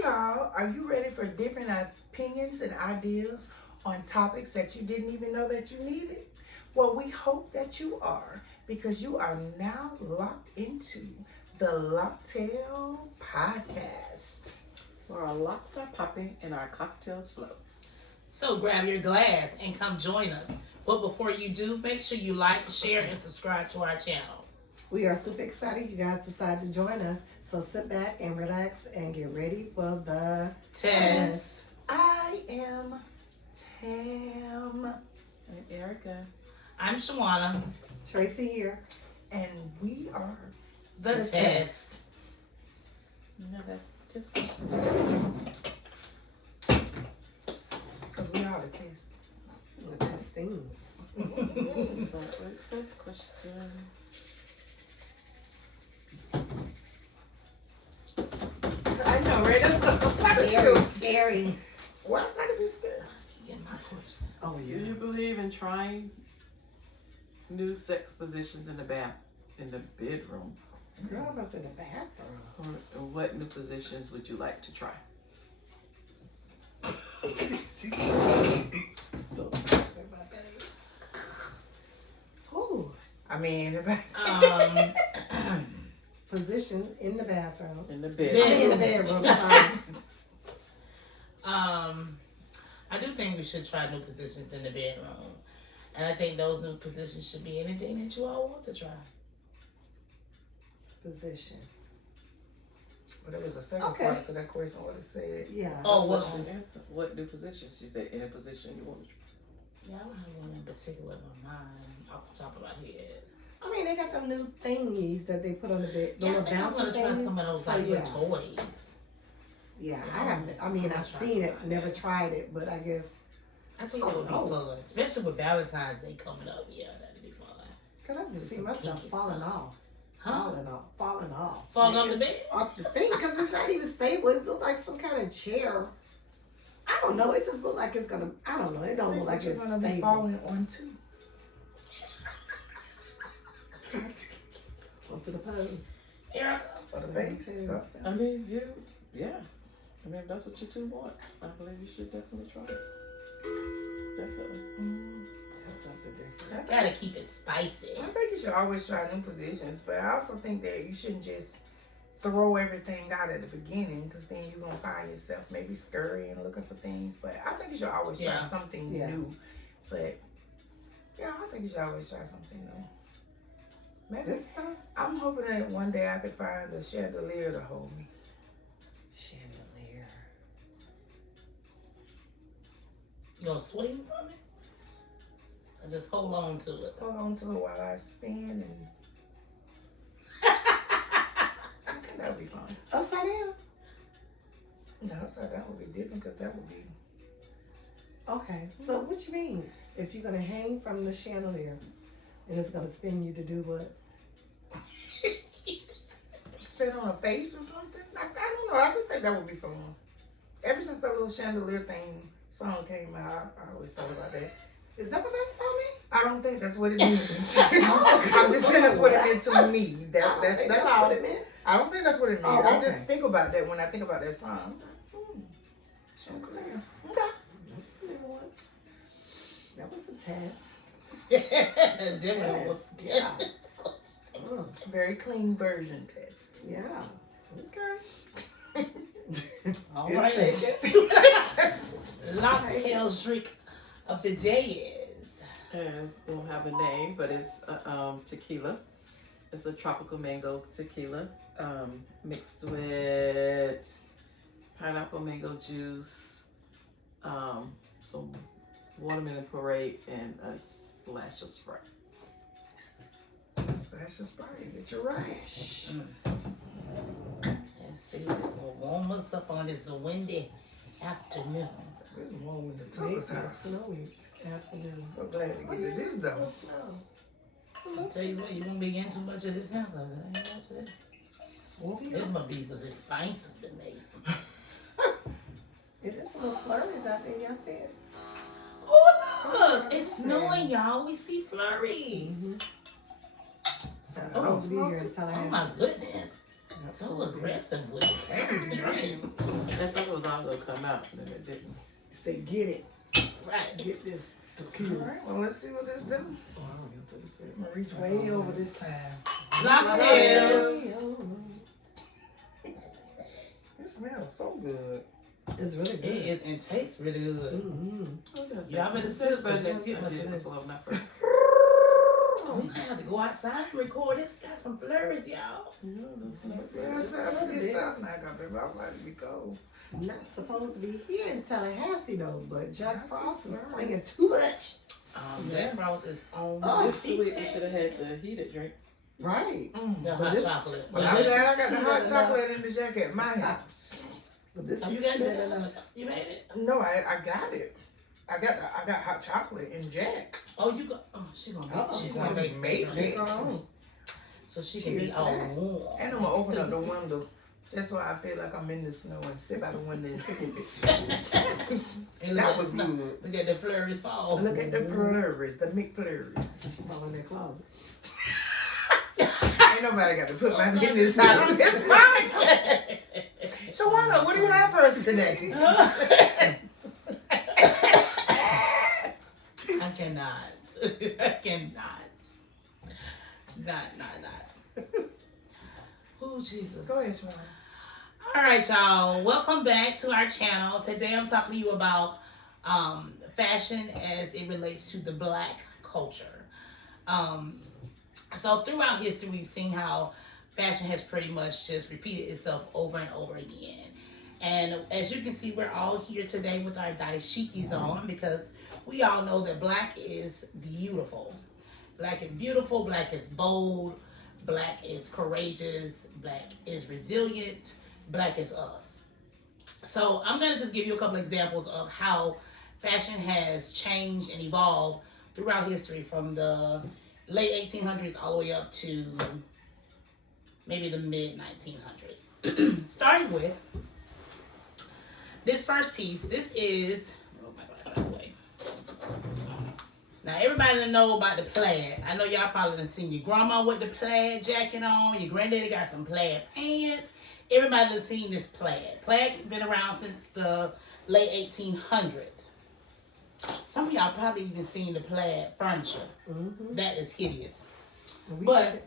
Hey y'all, are you ready for different opinions and ideas on topics that you didn't even know that you needed? Well, we hope that you are because you are now locked into the LOC'DTAILS podcast. Where our locks are popping and our cocktails flow. So grab your glass and come join us. But before you do, make sure you like, share, and subscribe to our channel. We are super excited you guys decided to join us. So sit back and relax and get ready for the Test. I am Tam, And Erica. I'm Shawana. Tracy here. and we are The The test. You know that just because we are the test. We're testing. start with test question. I know, right? That's what I'm Very saying. scary. Why is that to be scared? Get my question. Oh Do yeah. you believe in trying new sex positions in the bedroom? Girl, I'm about to say the bathroom. Or what new positions would you like to try? Ooh, I mean, position in the bathroom. In the I bed. mean, in the bedroom. Sorry. I do think we should try new positions in the bedroom. And I think those new positions should be anything that you all want to try. Position. but it was a second Okay. part to that question. What it said. Yeah. Oh, That's what? what she answered. What new positions? She said any position you want to try. Yeah, I don't have one in particular in my mind off the top of my head. I mean, they got them new thingies that they put on the bed. The Yeah, I little think I'm bouncy gonna try things. some of those So, like yeah. little toys. Yeah, Yeah, I haven't. I mean, I'm gonna I've try seen it, something like never that. tried it, but I guess. I think Oh, it would be no. fun, especially with Valentine's Day coming up. Yeah, that'd be fun. Cause I just see Some myself kinky falling stuff. off, Huh? falling off. Falling Like, off the it's bed? off the thing, cause it's not even stable. It looks like some kind of chair. I don't know. It just look like it's gonna. I don't know. It don't look like you're it's gonna be stable. falling on too. Onto the pole. Erica. For the face. Okay. So, I mean, yeah. I mean, if that's what you two want, I believe you should definitely try it. Definitely. That's something different. Gotta keep it spicy. I think you should always try new positions, but I also think that you shouldn't just throw everything out at the beginning, because then you're gonna find yourself maybe scurrying looking for things. But I think you should always try Yeah. something Yeah. new. But yeah, I think you should always try something new. Maybe This time, I'm hoping that one day I could find a chandelier to hold me. chandelier. You gonna swing from it? Or just hold on to it? Hold on to it while I spin, and I think that would be fun. Upside down. No, upside down would be different, because that would be Okay. So what you mean? If you're gonna hang from the chandelier, and it's gonna spin you to do what? spin on a face or something. I don't know. I just think that would be fun. Ever since that little chandelier thing song came out, I always thought about that. Is that what that song means? I don't think that's what it means. I'm just saying that's what it meant to me. That's all. what it meant. I don't think that's what it means. Oh, I just okay. think about that when I think about that song. I'm like, chandelier. Okay. That's a new one. That was a test. Different. Yeah. Mm, Very clean version test. yeah. Okay. All It's right. a- LOC'DTAILS drink of the day is. It don't have a name, but it's tequila. It's a tropical mango tequila mixed with pineapple mango juice, some watermelon puree, and a splash of Sprite. Splash of Sprite. Get your right. Let's see, it's gonna warm us up on this windy afternoon. It's warm in the Maybe Tucker's it's house. snowy afternoon. So glad to get to this It's though. snow. I'll tell you what, you won't be getting too much of this now, because it ain't much of this. Won't be It must be was expensive to make. It is a little flurries out there, y'all see it? Oh look, it's snowing, y'all. We see flurries. It's Oh, supposed to be here in Oh Tallahassee. my goodness. That's So supposed to be. aggressive with the drink. At it'll come out, and then it didn't. Say, get it. Right. Get this All tequila. right, well, let's see what this do. Oh, I don't get to the I'm gonna reach way over this time. LOC'DTAILS. It smells so good. It's really It good. is and tastes really good. Mm-hmm. Y'all better sip, but don't get much of this. Not first. We might have to go outside and record this. Got some flurries, y'all. Yes, sir. Look at something. I got baby. I'm about to be cold. Not supposed to be here in Tallahassee though, but Jack That's Frost is right. playing too much. Jack Frost is on Oh, this We should have had the heated drink. Right. The But hot this- chocolate. Well, I'm glad I got the hot chocolate in the jacket at my house. But this Oh, you is got that? You made it? No, I got it. I got hot chocolate in Jack. Oh, you got. Oh, she gonna make. Uh-oh. She's Gonna gonna make make it. it. So she can Cheers be to all that. warm. And I'm gonna open up the window just so I feel like I'm in the snow and sit by the window and sip it. And look That at was snow. good. Look at the flurries fall. Look at the flurries, the McFlurries. she fall in that closet. Ain't nobody got to put my business out. It's fine. So, Wanda, what do you have for us today? I cannot. I cannot. Not. Oh, Jesus. Go ahead, Sharon. All right, y'all. Welcome back to our channel. Today I'm talking to you about fashion as it relates to the Black culture. So throughout history, we've seen how fashion has pretty much just repeated itself over and over again. And as you can see, we're all here today with our Dashikis on because we all know that Black is beautiful. Black is beautiful, Black is bold, Black is courageous, Black is resilient, Black is us. So I'm going to just give you a couple examples of how fashion has changed and evolved throughout history from the late 1800s all the way up to maybe the mid 1900s. Starting with this first piece. This is, oh my glass out of the way. Now everybody done know about the plaid. I know y'all probably done seen your grandma with the plaid jacket on. Your granddaddy got some plaid pants. Everybody done seen this plaid. Plaid been around since the late 1800s. Some of y'all probably even seen the plaid furniture. Mm-hmm. That is hideous. But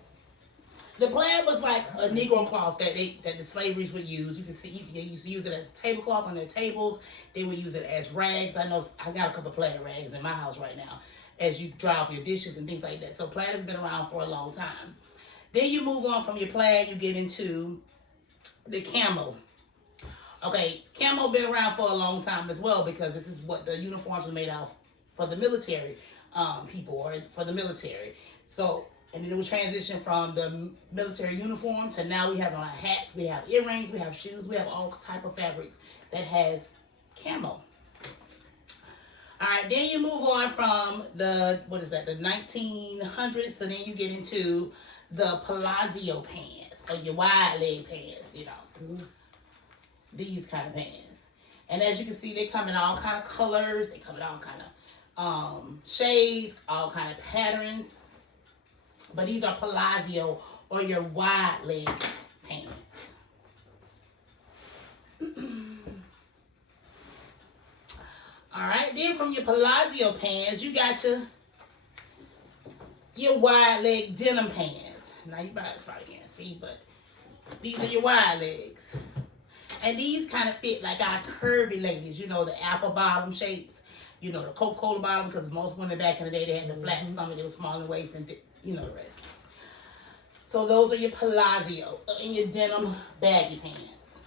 the plaid was like a Negro cloth that the slaveries would use. You can see they used to use it as a tablecloth on their tables. They would use it as rags. I know I got a couple plaid rags in my house right now, as you dry off your dishes and things like that. So plaid has been around for a long time. Then you move on from your plaid, you get into the camo. Okay, camo been around for a long time as well because this is what the uniforms were made out for the military people or for the military. So, and then it was transitioned from the military uniform to now we have our hats, we have earrings, we have shoes, we have all type of fabrics that has camo. All right, then you move on from the, what is that, the 1900s, so then you get into the palazzo pants or your wide leg pants, you know. These kind of pants. And as you can see, they come in all kind of colors. They come in all kind of shades, all kind of patterns. But these are palazzo or your wide leg pants. All right, then from your palazzo pants, you got your wide leg denim pants. Now you guys probably can't see, but these are your wide legs. And these kind of fit like our curvy ladies, you know, the apple bottom shapes, you know, the Coca-Cola bottom, because most women back in the day, they had the flat stomach, they were small in the waist, and you know the rest. So those are your palazzo and your denim baggy pants.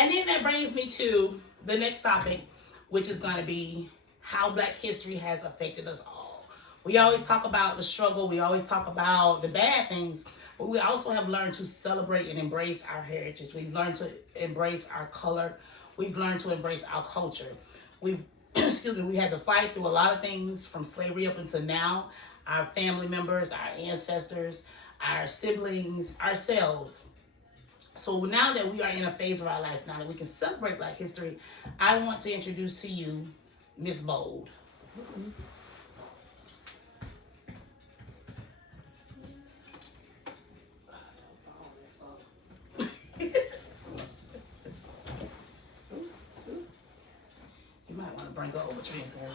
And then that brings me to the next topic, which is going to be how Black history has affected us all. We always talk about the struggle, we always talk about the bad things, but we also have learned to celebrate and embrace our heritage. We've learned to embrace our color. We've learned to embrace our culture. We've, excuse me, we had to fight through a lot of things from slavery up until now. Our family members, our ancestors, our siblings, ourselves. So now that we are in a phase of our life now that we can celebrate Black history, I want to introduce to you Miss Bold. Patrice.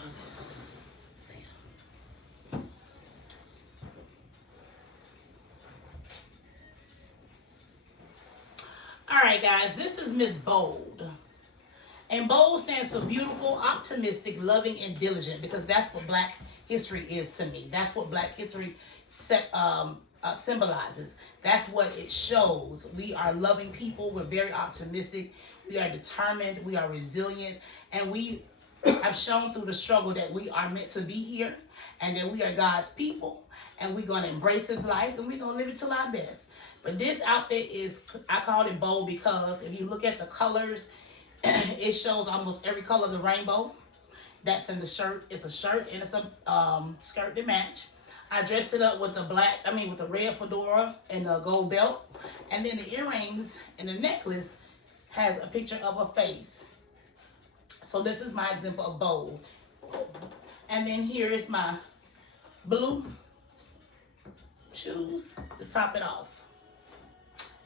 All right, guys, this is Miss Bold. And bold stands for beautiful, optimistic, loving, and diligent, because that's what Black history is to me. That's what Black history symbolizes. That's what it shows. We are loving people. We're very optimistic. We are determined. We are resilient. And we have shown through the struggle that we are meant to be here and that we are God's people. And we're going to embrace His life and we're going to live it to our best. But this outfit is, I called it bold because if you look at the colors, it shows almost every color of the rainbow. That's in the shirt. It's a shirt and it's a skirt to match. I dressed it up with the with the red fedora and the gold belt. And then the earrings and the necklace has a picture of a face. So this is my example of bold. And then here is my blue shoes to top it off.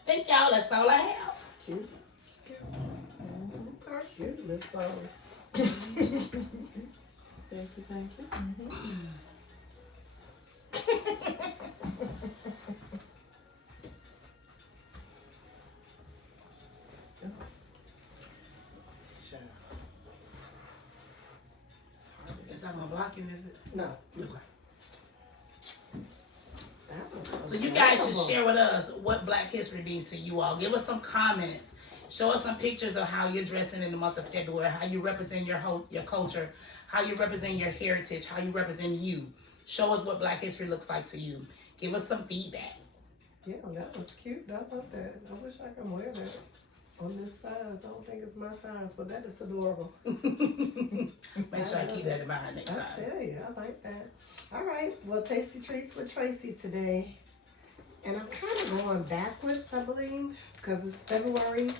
Thank y'all. That's all I have. Cute. Cute, Miss Bold. Thank you, thank you. Sure. It's not gonna block you, is it? No. So you guys should share with us what Black history means to you all. Give us some comments. Show us some pictures of how you're dressing in the month of February, how you represent your culture, how you represent your heritage, how you represent you. Show us what Black history looks like to you. Give us some feedback. Yeah, that was cute. I love that. I wish I could wear that on this size. I don't think it's my size, but that is adorable. Make sure I keep that in mind next I time. tell you, I like that. All right, well, Tasty Treats with Tracy today. And I'm kind of going backwards, I believe, because it's February.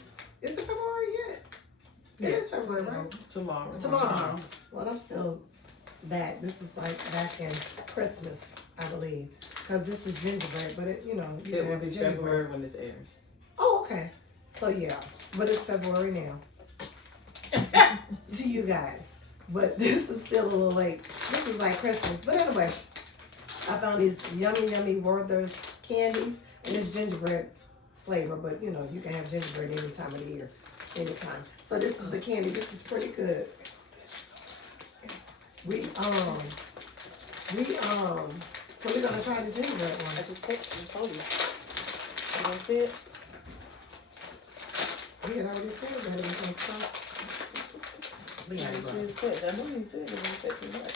Is it February yet? It is February, right? Tomorrow. Well, I'm still back. This is like back in Christmas, I believe. Because this is gingerbread, but it, you know, you It can will have be gingerbread. February when this airs. Oh, okay. So yeah, but it's February now. To you guys. But this is still a little late. This is like Christmas. But anyway, I found these yummy Werther's candies. And it's gingerbread flavor, but you know, you can have gingerbread any time of the year. Anytime. So this is a candy. This is pretty good. So we're gonna try the gingerbread I one. just told you. You don't see it? We had already said that it was gonna stop. We gotta go. I know you said it was tasting hot.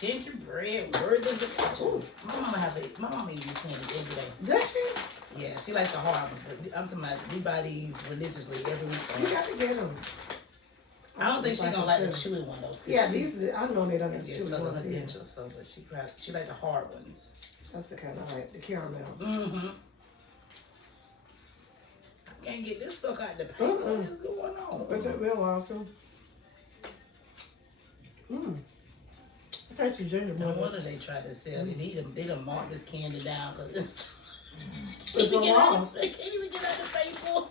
Gingerbread, Werther's. Ooh, my mama eats these candy every day. Does she? Yeah, she likes the hard ones. But I'm talking about we buy these religiously every week. You got to get them. I don't think she's gonna like the chewy one though. Yeah, these I know they don't have the It's chewy still her ones either. dentures, so but she like the hard ones. That's the kind I like, the caramel. Mm-hmm. I can't get this stuck out the paper. What is going on? But that real awesome. It's gingerbread. No wonder they tried to sell it. They done marked this candy down because It's a raw. they can't even get out the paper.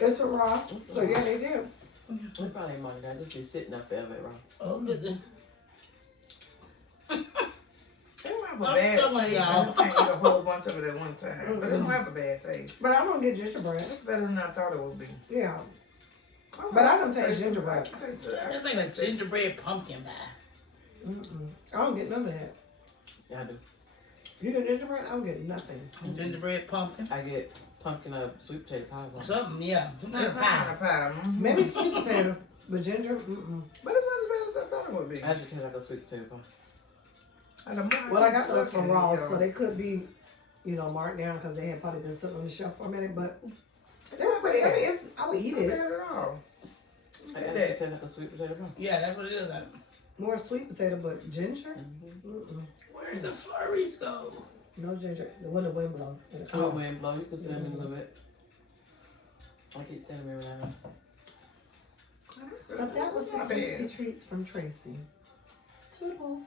It's a raw. So yeah, they do. We probably ain't mind that. Just be sitting up forever at Ross. Oh goodness. They don't have a I'm bad telling taste. I y'all. just can't eat a whole bunch of it at one time. But it don't have a bad taste. But I don't get gingerbread. It's better than I thought it would be. Yeah. But I don't taste gingerbread. That's like a gingerbread pumpkin pie. I don't get none of that. Yeah, I do. You get gingerbread? I don't get nothing. Gingerbread pumpkin. I get pumpkin sweet potato pie. Something, yeah. Not It's a not pie. a pie. Maybe sweet potato, but ginger, But it's not as bad as I thought it would be. I actually taste like a sweet potato pie. Well, I got those from Ross, so they could be, you know, marked down because they had probably been sitting on the shelf for a minute. But It's they were not pretty. I bad. mean, I would eat It's not it. bad at all. I actually taste like a sweet potato pie. Yeah, that's what it is. More sweet potato, but ginger? Where did the flurries go? No ginger. The wind blow. In the Oh, car. wind blow. You can cinnamon a little bit. I get cinnamon every now and then. But that was the not tasty bad. treats from Tracy. Toodles.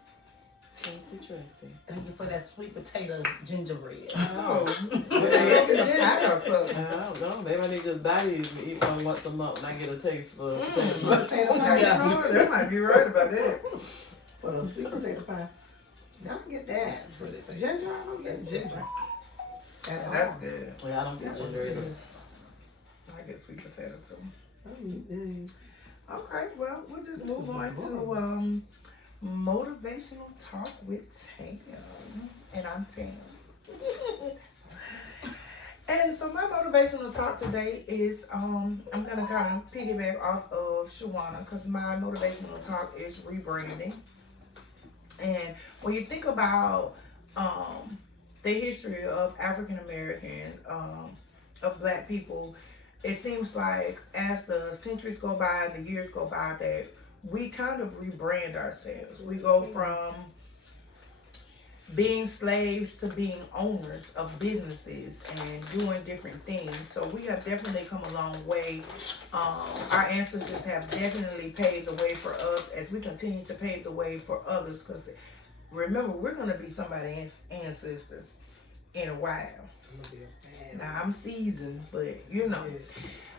Thank you, Tracy. Thank you for that sweet potato gingerbread. Oh, With the ginger. I know. or something. I don't know. Maybe I need to just buy these and eat one once a month and I get a taste for Sweet it. potato Now, pie. you know what? They might be right about that. For the sweet potato pie. I don't get that. That's what it is. Ginger, I don't get ginger. Yeah, that's good. Yeah, I don't get That was ginger either. good. I get sweet potato too. I don't eat these. Okay, well, we'll just move is on to motivational talk with Tam. And I'm Tam. And so my motivational talk today is I'm gonna kind of piggyback off of Shawana because my motivational talk is rebranding. And when you think about the history of African Americans, of Black people, it seems like as the centuries go by and the years go by that we kind of rebrand ourselves. We go from being slaves to being owners of businesses and doing different things. So we have definitely come a long way. Our ancestors have definitely paved the way for us as we continue to pave the way for others. Because remember, we're going to be somebody's ancestors in a while. Now I'm seasoned, but you know.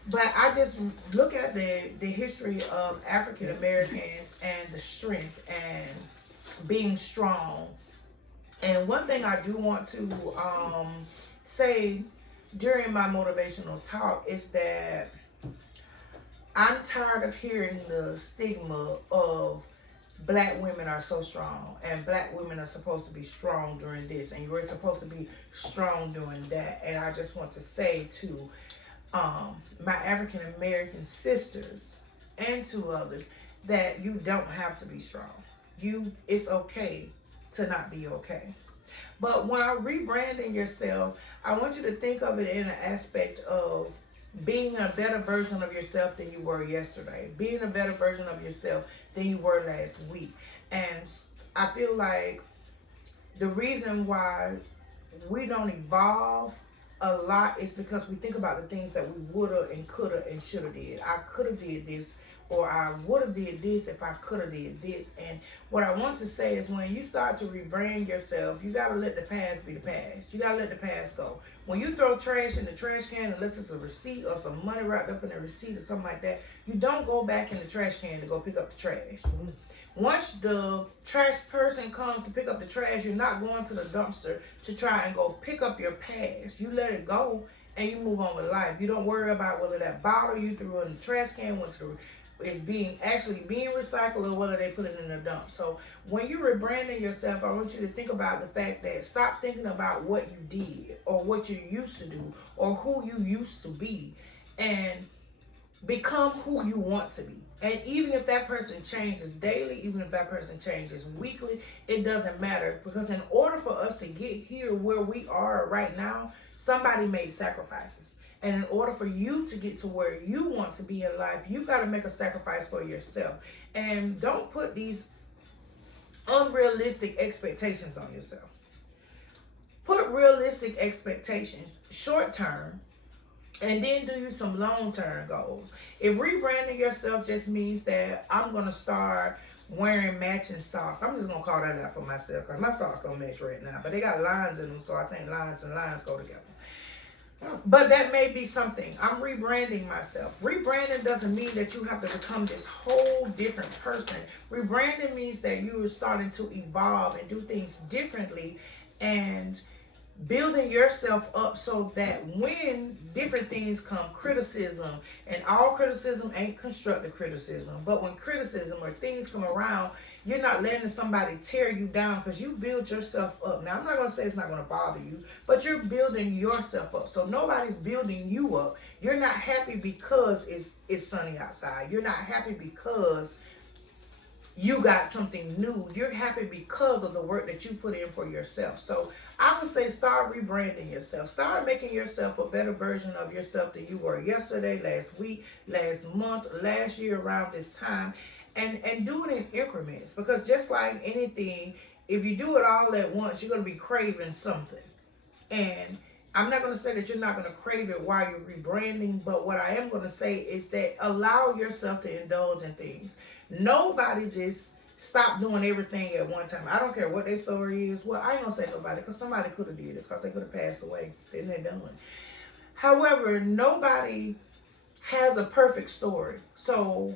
But I just look at the history of African Americans and the strength and being strong. And one thing I do want to say during my motivational talk is that I'm tired of hearing the stigma of Black women are so strong and Black women are supposed to be strong during this and you're supposed to be strong during that. And I just want to say to my African American sisters and to others that you don't have to be strong. It's okay to not be okay. But when I'm rebranding yourself, I want you to think of it in an aspect of being a better version of yourself than you were yesterday, being a better version of yourself than you were last week. And I feel like the reason why we don't evolve a lot is because we think about the things that we woulda and coulda and shoulda did. I coulda did this, or I woulda did this if I coulda did this. And what I want to say is when you start to rebrand yourself, you gotta let the past be the past. You gotta let the past go. When you throw trash in the trash can, unless it's a receipt or some money wrapped up in a receipt or something like that, you don't go back in the trash can to go pick up the trash. Once the trash person comes to pick up the trash, you're not going to the dumpster to try and go pick up your past. You let it go and you move on with life. You don't worry about whether that bottle you threw in the trash can is being recycled or whether they put it in the dump. So when you're rebranding yourself, I want you to think about the fact that stop thinking about what you did or what you used to do or who you used to be and become who you want to be. And even if that person changes daily, even if that person changes weekly, it doesn't matter. Because in order for us to get here where we are right now, somebody made sacrifices. And in order for you to get to where you want to be in life, you got to make a sacrifice for yourself. And don't put these unrealistic expectations on yourself. Put realistic expectations, short term, and then do you some long-term goals. If rebranding yourself just means that I'm going to start wearing matching socks, I'm just going to call that out for myself because my socks don't match right now. But they got lines in them, so I think lines and lines go together. But that may be something. I'm rebranding myself. Rebranding doesn't mean that you have to become this whole different person. Rebranding means that you are starting to evolve and do things differently and building yourself up so that when different things come, criticism, and all criticism ain't constructive criticism, but when criticism or things come around, you're not letting somebody tear you down because you build yourself up. Now, I'm not going to say it's not going to bother you, but you're building yourself up. So nobody's building you up. You're not happy because it's sunny outside. You're not happy because you got something new. You're happy because of the work that you put in for yourself. So I would say start rebranding yourself. Start making yourself a better version of yourself than you were yesterday, last week, last month, last year around this time. And do it in increments. Because just like anything, if you do it all at once, you're going to be craving something. And I'm not going to say that you're not going to crave it while you're rebranding, but what I am going to say is that allow yourself to indulge in things. Nobody just stop doing everything at one time. I don't care what their story is. Well, I ain't going to say nobody because somebody could have did it because they could have passed away. Then they're done. However, nobody has a perfect story. So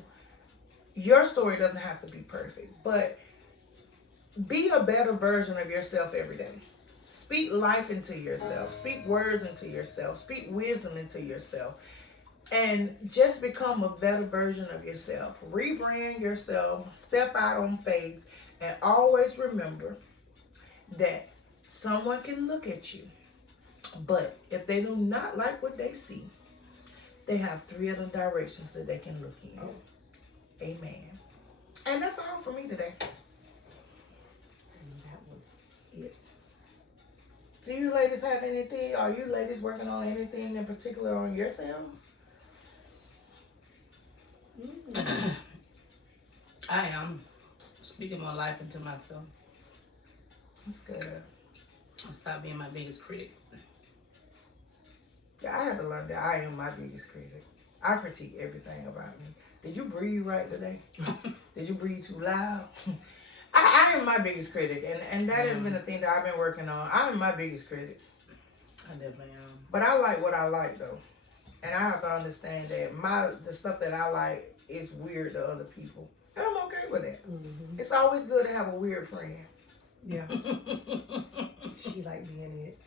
your story doesn't have to be perfect, but be a better version of yourself every day. Speak life into yourself. Speak words into yourself. Speak wisdom into yourself. And just become a better version of yourself. Rebrand yourself. Step out on faith. And always remember that someone can look at you, but if they do not like what they see, they have 3 other directions that they can look in. Oh. Amen. And that's all for me today. And that was it. Do you ladies have anything? Are you ladies working on anything in particular on yourselves? I am speaking my life into myself. That's good. I stop being my biggest critic. Yeah, I had to learn that I am my biggest critic. I critique everything about me. Did you breathe right today? Did you breathe too loud? I am my biggest critic, and that has been the thing that I've been working on. I am my biggest critic. I definitely am. But I like what I like though. And I have to understand that the stuff that I like is weird to other people. And I'm okay with that. Mm-hmm. It's always good to have a weird friend. Yeah. She like being it.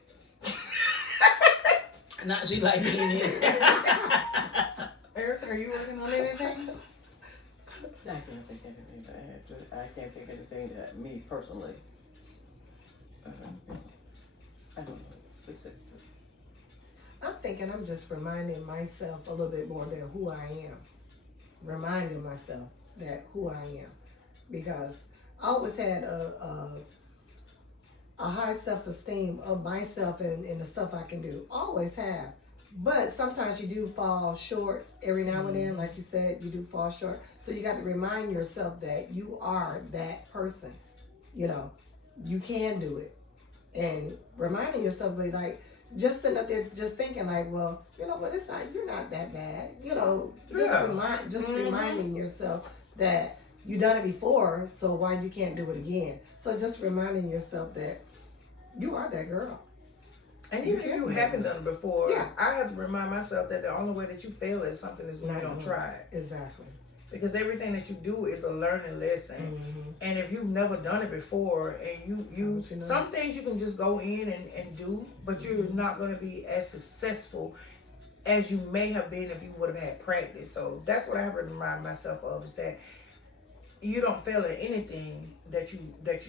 Not she like being here. Eric, are you working on anything? I can't think of anything that I have to. I can't think of anything that me personally. I don't know specifically. I'm thinking I'm just reminding myself a little bit more that who I am. Reminding myself that who I am. Because I always had a high self-esteem of myself and the stuff I can do. Always have. But sometimes you do fall short every now and then. Like you said, you do fall short. So you got to remind yourself that you are that person. You know, you can do it. And reminding yourself, like, just sitting up there just thinking like, well, you know what, you're not that bad. You know, just reminding yourself that you done it before, so why you can't do it again. So just reminding yourself that you are that girl. And even if you haven't done it before, Yeah. I have to remind myself that the only way that you fail at something is when you don't try it. Exactly. Because everything that you do is a learning lesson. Mm-hmm. And if you've never done it before, and you know. some things you can just go in and do, but you're not going to be as successful as you may have been if you would have had practice. So that's what I have to remind myself of, is that you don't fail at anything that you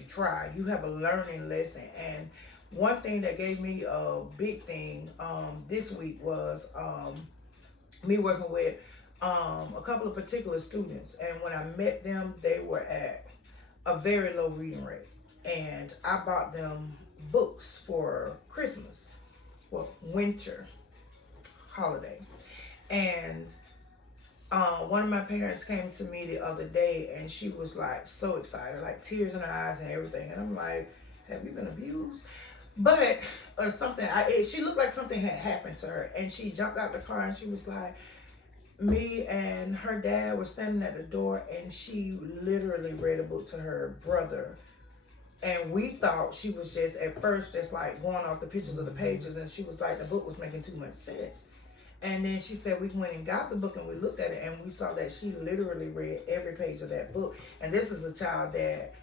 try. You have a learning lesson. And one thing that gave me a big thing this week was me working with a couple of particular students, and when I met them, they were at a very low reading rate, and I bought them books for Christmas, well, winter holiday, and one of my parents came to me the other day, and she was like so excited, like tears in her eyes and everything, and I'm like, have you been abused? But or something. She looked like something had happened to her, and she jumped out the car and she was like, me and her dad were standing at the door, and she literally read a book to her brother, and we thought she was just at first just like going off the pictures of the pages, and she was like, the book was making too much sense. And then she said we went and got the book and we looked at it, and we saw that she literally read every page of that book. And this is a child that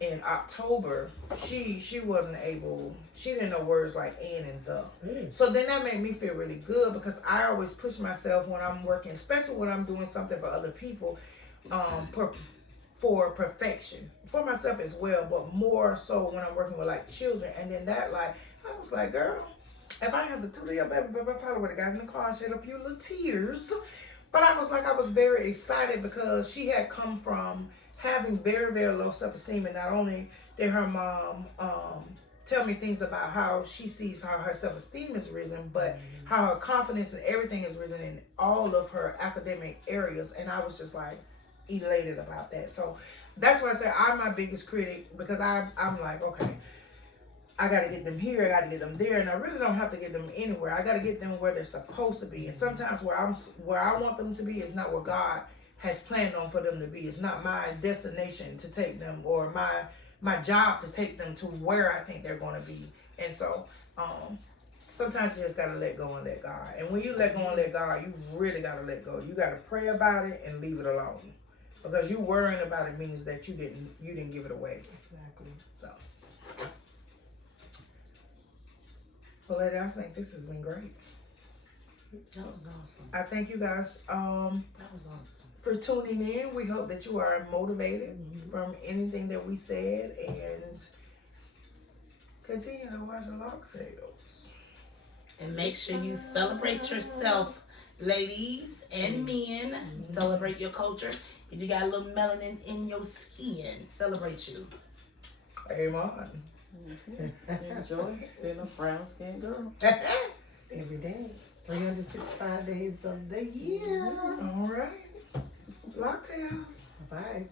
in October, she wasn't able, she didn't know words like and the. So then that made me feel really good, because I always push myself when I'm working, especially when I'm doing something for other people, for perfection. For myself as well, but more so when I'm working with like children. And then that, like, I was like, girl, if I had the two of your baby, I probably would have gotten in the car and shed a few little tears. But I was very excited, because she had come from having very, very low self-esteem, and not only did her mom tell me things about how she sees how her self-esteem has risen, but how her confidence and everything has risen in all of her academic areas, and I was just like elated about that. So that's why I say I'm my biggest critic, because I'm like, okay, I got to get them here, I got to get them there, and I really don't have to get them anywhere. I got to get them where they're supposed to be, and sometimes where I want them to be is not where God has planned on for them to be. It's not my destination to take them, or my job to take them to where I think they're going to be. And so sometimes you just gotta let go and let God. And when you let go and let God, you really gotta let go. You gotta pray about it and leave it alone. Because you worrying about it means that you didn't give it away. Exactly. So, well, ladies, I think this has been great. That was awesome. I thank you guys That was awesome. for tuning in. We hope that you are motivated from anything that we said and continue to watch the LOC'DTAILS. And make sure you celebrate yourself, ladies and men. Celebrate your culture. If you got a little melanin in your skin, celebrate you. Amen. Enjoy being a brown skinned girl. Every day. 365 days of the year. All right. LOC'DTAILS. Bye.